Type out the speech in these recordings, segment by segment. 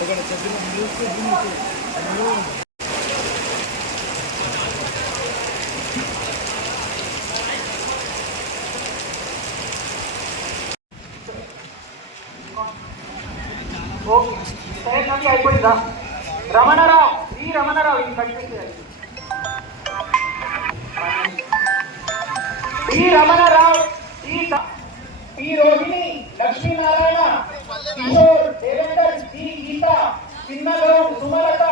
ఇక్కడ చెప్పిన news news okay అయిపోయిందా రమణరావు శ్రీ రమణరావు ఇది కనిపించారు శ్రీ రమణరావు శ్రీ త- శ్రీ రోహిణి లక్ష్మీనారాయణ కిషోర్ దేవేందర్ శ్రీ గీత చిన్నగౌడ్ సుమలత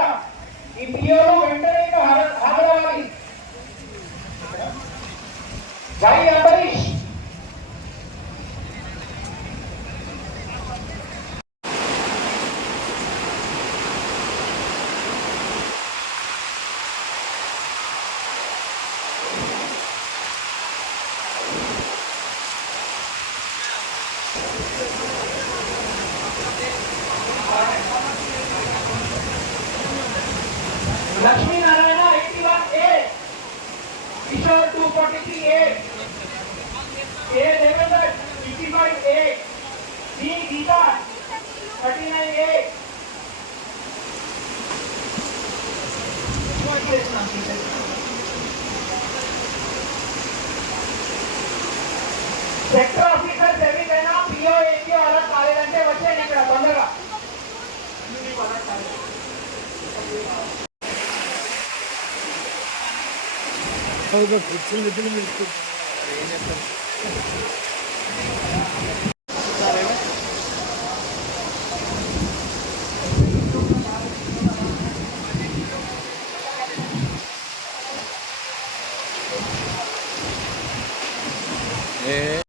ఈ పియోలు వెంటనే ఇక హాజ- హాజరవ్వాలి జై Ambarish Lakshminarayana eighty one A Kishore two forty three A A Devender fifty five A C Geeta thirty nine A sector officer ఎవరికైనా పిఓ ఏపీ అలర్ట్ కాలేదంటే వచ్చేయండి ఇక్కడ తొందరగా Orada kurtulmadığını mı istedim? Yeah.